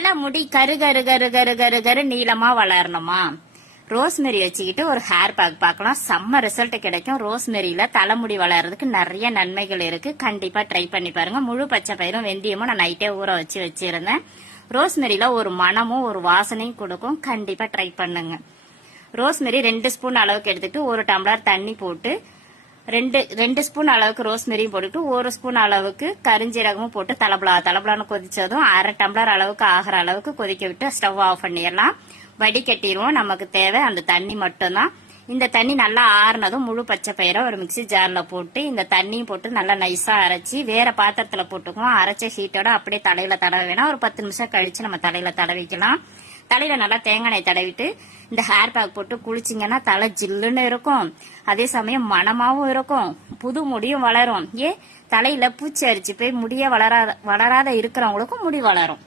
தலை முடி கரு கரு கரு கரு கரு கரு நீளமா வளரணுமா? ரோஸ்மெரி வச்சுக்கிட்டு ஒரு ஹேர் பேக் பார்க்கலாம். செம்ம ரிசல்ட் கிடைக்கும். ரோஸ்மெரியில தலைமுடி வளர்றதுக்கு நிறைய நன்மைகள் இருக்கு. கண்டிப்பா ட்ரை பண்ணி பாருங்க. முழு பச்சை பயிரும் வெந்தயமும் நான் நைட்டே ஊற வச்சிருந்தேன். ரோஸ்மெரியில ஒரு மனமும் ஒரு வாசனையும் கொடுக்கும். கண்டிப்பா ட்ரை பண்ணுங்க. ரோஸ்மெரி 2 ஸ்பூன் அளவுக்கு எடுத்துட்டு 1 டம்ளர் தண்ணி போட்டு ரெண்டு ஸ்பூன் அளவுக்கு ரோஸ்மெரியும் போட்டுட்டு 1 ஸ்பூன் அளவுக்கு கரிஞ்சீரகமும் போட்டு தலபலான்னு கொதிச்சதும் 1/2 டம்ளர் அளவுக்கு ஆகிற அளவுக்கு கொதிக்க விட்டு ஸ்டவ் ஆஃப் பண்ணிடலாம். வடிகட்டிடுவோம். நமக்கு தேவை அந்த தண்ணி மட்டும்தான். இந்த தண்ணி நல்லா ஆறுனதும் முழு பச்சை பயிரை ஒரு மிக்சி ஜார்ல போட்டு இந்த தண்ணியும் போட்டு நல்லா நைஸா அரைச்சி வேற பாத்திரத்துல போட்டுக்குவோம். அரைச்ச ஹீட்டோட அப்படியே தலையில தடவை வேணாம். ஒரு 10 நிமிஷம் கழிச்சு நம்ம தலையில தடவிக்கலாம். தலையில நல்லா தேங்காய் எண்ணெய் தடவிட்டு இந்த ஹேர் பேக் போட்டு குளிச்சிங்கன்னா தலை ஜில்லுன்னு இருக்கும். அதே சமயம் மனமாவும் இருக்கும். புது முடியும் வளரும். தலையில பூச்சி அரிச்சு போய் முடிய வளராத இருக்கிறவங்களுக்கும் முடி வளரும்.